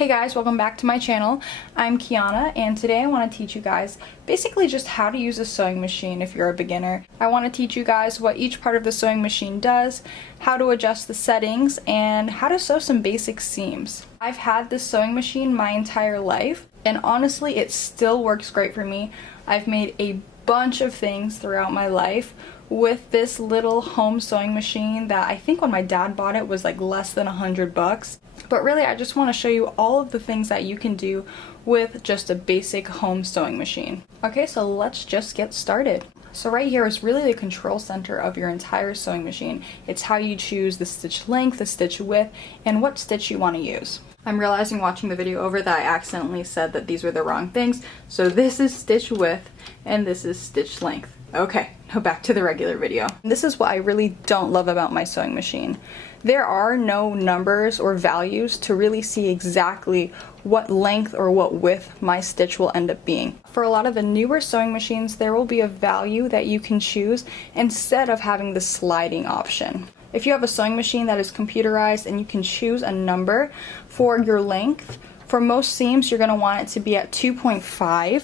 Hey guys, welcome back to my channel. I'm Kiana and today I want to teach you guys basically just how to use a sewing machine if you're a beginner. I want to teach you guys what each part of the sewing machine does, how to adjust the settings, and how to sew some basic seams. I've had this sewing machine my entire life and honestly it still works great for me. I've made a bunch of things throughout my life with this little home sewing machine that I think when my dad bought it was like less than $100. But really I just want to show you all of the things that you can do with just a basic home sewing machine. Okay, so let's just get started. So right here is really the control center of your entire sewing machine. It's how you choose the stitch length, the stitch width, and what stitch you want to use. I'm realizing watching the video over that I accidentally said that these were the wrong things. So this is stitch width and this is stitch length. Okay, now back to the regular video. This is what I really don't love about my sewing machine. There are no numbers or values to really see exactly what length or what width my stitch will end up being. For a lot of the newer sewing machines, there will be a value that you can choose instead of having the sliding option. If you have a sewing machine that is computerized and you can choose a number for your length, for most seams, you're going to want it to be at 2.5.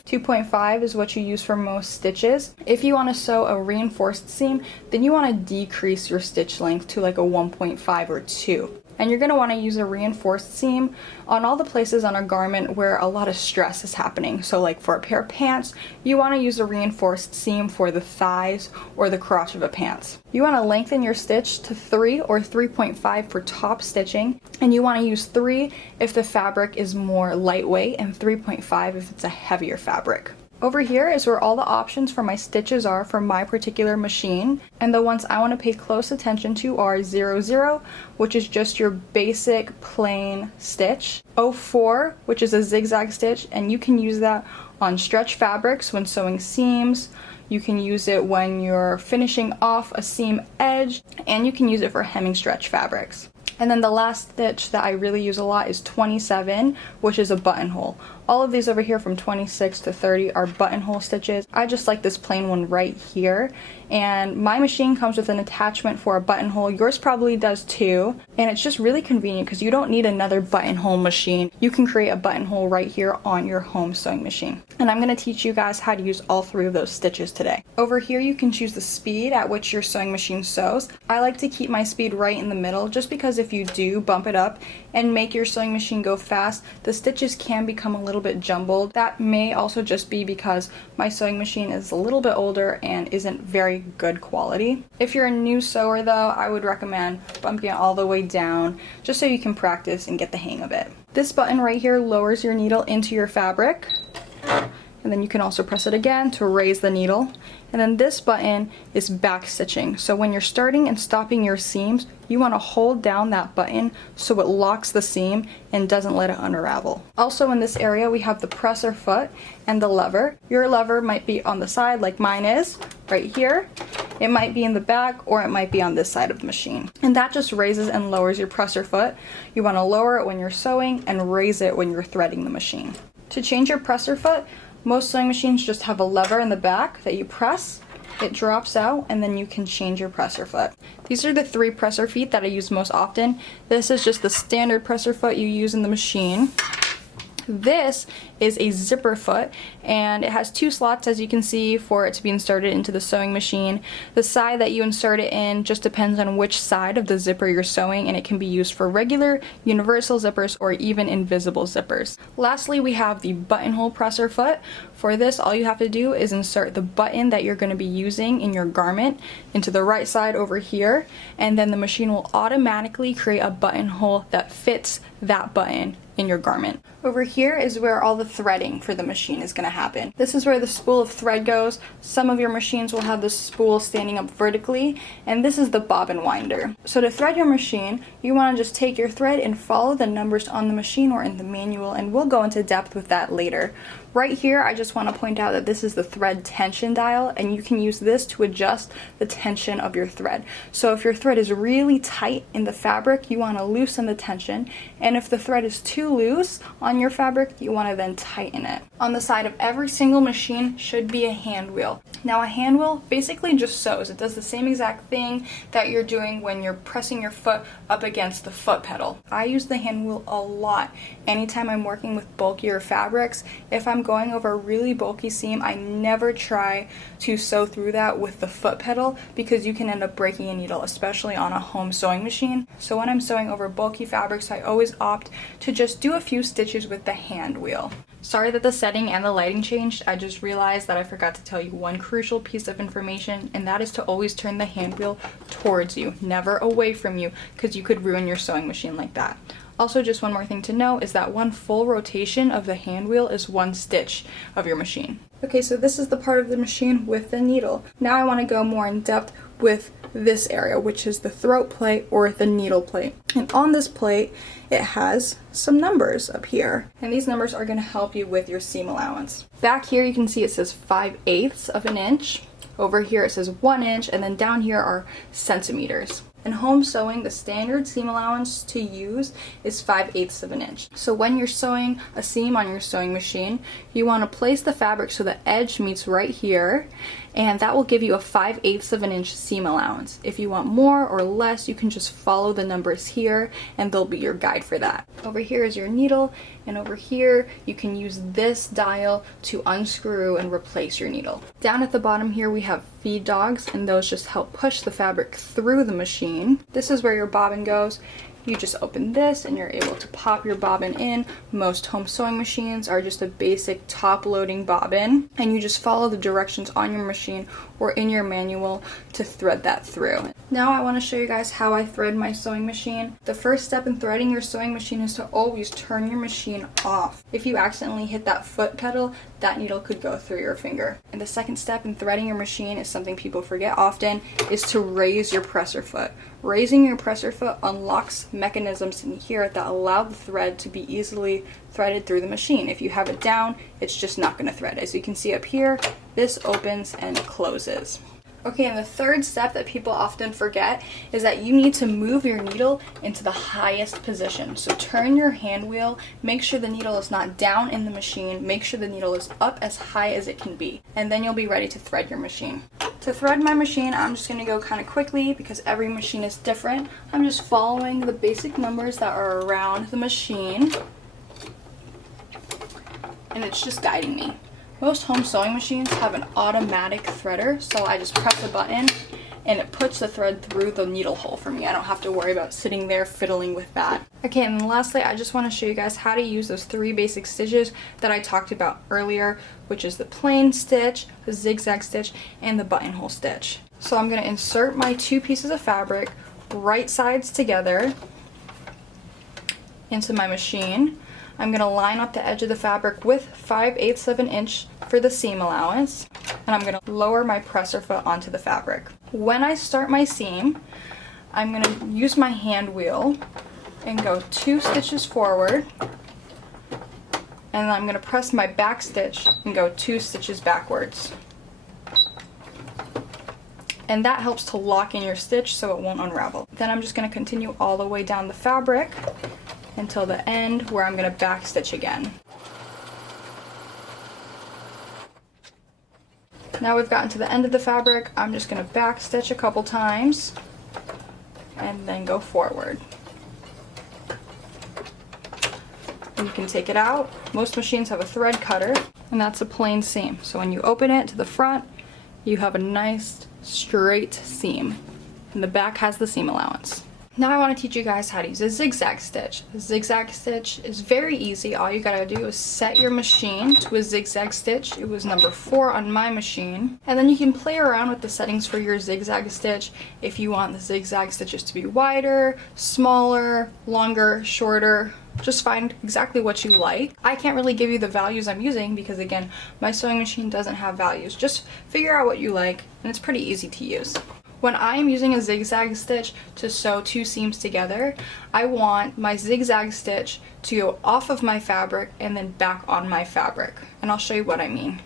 2.5 is what you use for most stitches. If you want to sew a reinforced seam, then you want to decrease your stitch length to like a 1.5 or 2. And you're going to want to use a reinforced seam on all the places on a garment where a lot of stress is happening. So like for a pair of pants, you want to use a reinforced seam for the thighs or the crotch of a pants. You want to lengthen your stitch to 3 or 3.5 for top stitching, and you want to use 3 if the fabric is more lightweight and 3.5 if it's a heavier fabric. Over here is where all the options for my stitches are for my particular machine, and the ones I want to pay close attention to are 00, which is just your basic plain stitch, 04, which is a zigzag stitch, and you can use that on stretch fabrics when sewing seams. You can use it when you're finishing off a seam edge, and you can use it for hemming stretch fabrics. And then the last stitch that I really use a lot is 27, which is a buttonhole. All of these over here from 26 to 30 are buttonhole stitches. I just like this plain one right here. And my machine comes with an attachment for a buttonhole. Yours probably does too. And it's just really convenient because you don't need another buttonhole machine. You can create a buttonhole right here on your home sewing machine. And I'm going to teach you guys how to use all 3 of those stitches today. Over here you can choose the speed at which your sewing machine sews. I like to keep my speed right in the middle just because if you do bump it up and make your sewing machine go fast, the stitches can become a little bit jumbled. That may also just be because my sewing machine is a little bit older and isn't very good quality. If you're a new sewer though, I would recommend bumping it all the way down just so you can practice and get the hang of it. This button right here lowers your needle into your fabric, and then you can also press it again to raise the needle. And then this button is back stitching. So when you're starting and stopping your seams, you want to hold down that button so it locks the seam and doesn't let it unravel. Also in this area we have the presser foot and the lever. Your lever might be on the side like mine is, right here. It might be in the back or it might be on this side of the machine. And that just raises and lowers your presser foot. You want to lower it when you're sewing and raise it when you're threading the machine. To change your presser foot, most sewing machines just have a lever in the back that you press, it drops out, and then you can change your presser foot. These are the 3 presser feet that I use most often. This is just the standard presser foot you use in the machine. This is a zipper foot, and it has 2 slots, as you can see, for it to be inserted into the sewing machine. The side that you insert it in just depends on which side of the zipper you're sewing, and it can be used for regular, universal zippers, or even invisible zippers. Lastly, we have the buttonhole presser foot. For this, all you have to do is insert the button that you're going to be using in your garment into the right side over here, and then the machine will automatically create a buttonhole that fits that button in your garment. Over here is where all the threading for the machine is going to happen. This is where the spool of thread goes. Some of your machines will have the spool standing up vertically, and this is the bobbin winder. So to thread your machine, you want to just take your thread and follow the numbers on the machine or in the manual, and we'll go into depth with that later. Right here, I just want to point out that this is the thread tension dial, and you can use this to adjust the tension of your thread. So if your thread is really tight in the fabric, you want to loosen the tension, and if the thread is too loose on your fabric, you want to then tighten it. On the side of every single machine should be a hand wheel. Now a hand wheel basically just sews. It does the same exact thing that you're doing when you're pressing your foot up against the foot pedal. I use the hand wheel a lot anytime I'm working with bulkier fabrics. If I'm going over a really bulky seam, I never try to sew through that with the foot pedal because you can end up breaking a needle, especially on a home sewing machine. So when I'm sewing over bulky fabrics, I always opt to just do a few stitches with the hand wheel. Sorry that the setting and the lighting changed. I just realized that I forgot to tell you one crucial piece of information, and that is to always turn the hand wheel towards you, never away from you, because you could ruin your sewing machine like that. Also, just one more thing to know is that one full rotation of the hand wheel is one stitch of your machine. Okay, so this is the part of the machine with the needle. Now I want to go more in depth with this area, which is the throat plate or the needle plate. And on this plate, it has some numbers up here. And these numbers are going to help you with your seam allowance. Back here you can see it says 5/8 of an inch. Over here it says 1 inch, and then down here are centimeters. In home sewing, the standard seam allowance to use is 5/8 of an inch. So when you're sewing a seam on your sewing machine, you want to place the fabric so the edge meets right here, and that will give you a 5/8 of an inch seam allowance. If you want more or less, you can just follow the numbers here, and they'll be your guide for that. Over here is your needle, and over here you can use this dial to unscrew and replace your needle. Down at the bottom here we have feed dogs, and those just help push the fabric through the machine. This is where your bobbin goes. You just open this and you're able to pop your bobbin in. Most home sewing machines are just a basic top loading bobbin, and you just follow the directions on your machine or in your manual to thread that through. Now I want to show you guys how I thread my sewing machine. The first step in threading your sewing machine is to always turn your machine off. If you accidentally hit that foot pedal, that needle could go through your finger. And the second step in threading your machine is something people forget often, is to raise your presser foot. Raising your presser foot unlocks mechanisms in here that allow the thread to be easily threaded through the machine. If you have it down, it's just not going to thread. As you can see up here, this opens and closes. Okay, and the third step that people often forget is that you need to move your needle into the highest position. So turn your hand wheel, make sure the needle is not down in the machine, make sure the needle is up as high as it can be, and then you'll be ready to thread your machine. To thread my machine, I'm just going to go kind of quickly because every machine is different. I'm just following the basic numbers that are around the machine, and it's just guiding me. Most home sewing machines have an automatic threader, so I just press a button and it puts the thread through the needle hole for me. I don't have to worry about sitting there fiddling with that. Okay, and then lastly, I just want to show you guys how to use those 3 basic stitches that I talked about earlier, which is the plain stitch, the zigzag stitch, and the buttonhole stitch. So I'm going to insert my 2 pieces of fabric right sides together into my machine. I'm going to line up the edge of the fabric with 5/8 of an inch for the seam allowance, and I'm going to lower my presser foot onto the fabric. When I start my seam, I'm going to use my hand wheel and go 2 stitches forward, and then I'm going to press my back stitch and go 2 stitches backwards. And that helps to lock in your stitch so it won't unravel. Then I'm just going to continue all the way down the fabric until the end where I'm going to back stitch again. Now we've gotten to the end of the fabric, I'm just going to back stitch a couple times and then go forward. And you can take it out. Most machines have a thread cutter, and that's a plain seam. So when you open it to the front, you have a nice straight seam, and the back has the seam allowance. Now I want to teach you guys how to use a zigzag stitch. The zigzag stitch is very easy. All you gotta do is set your machine to a zigzag stitch. It was number 4 on my machine. And then you can play around with the settings for your zigzag stitch. If you want the zigzag stitches to be wider, smaller, longer, shorter, just find exactly what you like. I can't really give you the values I'm using because, again, my sewing machine doesn't have values. Just figure out what you like, and it's pretty easy to use. When I am using a zigzag stitch to sew 2 seams together, I want my zigzag stitch to go off of my fabric and then back on my fabric. And I'll show you what I mean.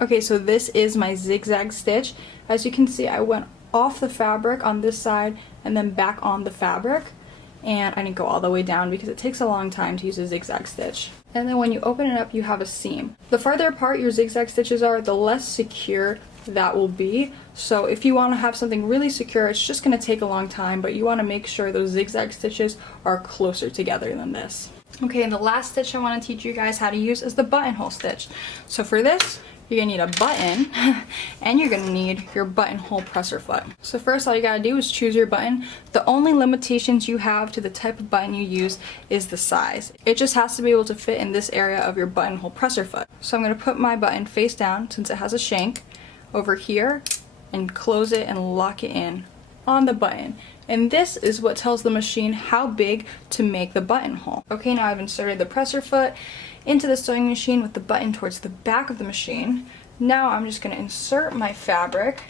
Okay, so this is my zigzag stitch. As you can see, I went off the fabric on this side and then back on the fabric. and I didn't go all the way down because it takes a long time to use a zigzag stitch. And then when you open it up, you have a seam. The farther apart your zigzag stitches are, the less secure that will be. So if you want to have something really secure, it's just going to take a long time, but you want to make sure those zigzag stitches are closer together than this. Okay, and the last stitch I want to teach you guys how to use is the buttonhole stitch. So for this, you're gonna need a button and you're gonna need your buttonhole presser foot. So first, all you gotta do is choose your button. The only limitations you have to the type of button you use is the size. It just has to be able to fit in this area of your buttonhole presser foot. So I'm gonna put my button face down, since it has a shank, over here and close it and lock it in on the button. And this is what tells the machine how big to make the buttonhole. Okay, now I've inserted the presser foot into the sewing machine with the button towards the back of the machine. Now I'm just going to insert my fabric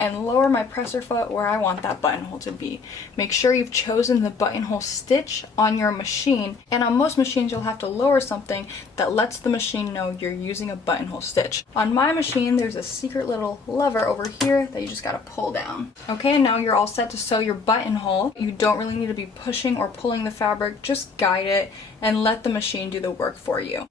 and lower my presser foot where I want that buttonhole to be. Make sure you've chosen the buttonhole stitch on your machine, and on most machines you'll have to lower something that lets the machine know you're using a buttonhole stitch. On my machine there's a secret little lever over here that you just gotta pull down. Okay, and now you're all set to sew your buttonhole. You don't really need to be pushing or pulling the fabric, just guide it and let the machine do the work for you.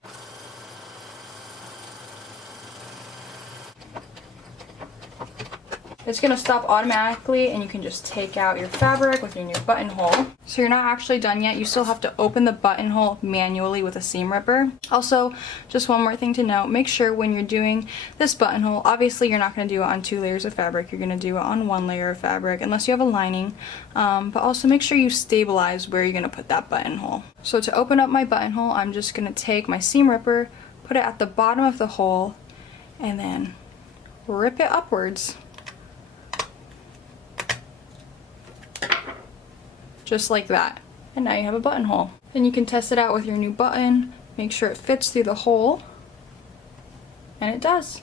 It's going to stop automatically and you can just take out your fabric within your buttonhole. So you're not actually done yet. You still have to open the buttonhole manually with a seam ripper. Also, just one more thing to note, make sure when you're doing this buttonhole, obviously you're not going to do it on 2 layers of fabric, you're going to do it on 1 layer of fabric unless you have a lining, but also make sure you stabilize where you're going to put that buttonhole. So to open up my buttonhole, I'm just going to take my seam ripper, put it at the bottom of the hole, and then rip it upwards. Just like that. And now you have a buttonhole. Then you can test it out with your new button, make sure it fits through the hole, and it does.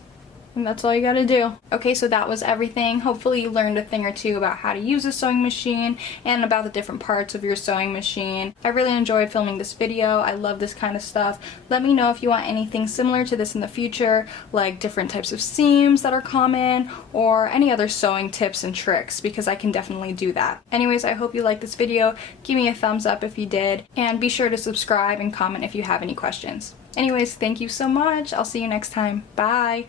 And that's all you gotta do. Okay, so that was everything. Hopefully you learned a thing or two about how to use a sewing machine and about the different parts of your sewing machine. I really enjoyed filming this video. I love this kind of stuff. Let me know if you want anything similar to this in the future, like different types of seams that are common or any other sewing tips and tricks, because I can definitely do that. Anyways, I hope you liked this video. Give me a thumbs up if you did, and be sure to subscribe and comment if you have any questions. Anyways, thank you so much. I'll see you next time. Bye!